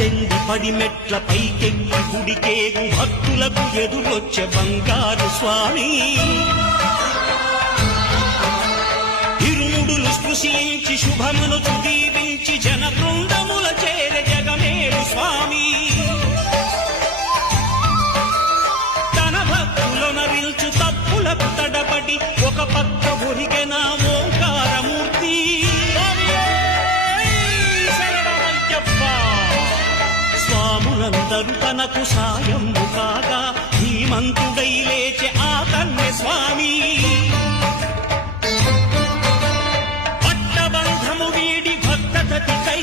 పద్దెనిమిది పడిమెట్ల పైకెక్కి గుడికేగు భక్తులకు ఎదురొచ్చే బంగారు స్వామి ఇరుముడులు స్పృశించి శుభమును దీవించి జన బృందముల చేరే జగమేలు స్వామి తన భక్తులనరిల్చు తప్పులకు తడబడి ఒక పక్క ఒరిగెన ఓంకారమూర్తి స్వాములందరూ తనకు సాయము కాగా ధీమంతుడై లేచే ఆ కన్య స్వామి పట్టబంధము వీడి భక్తతతికై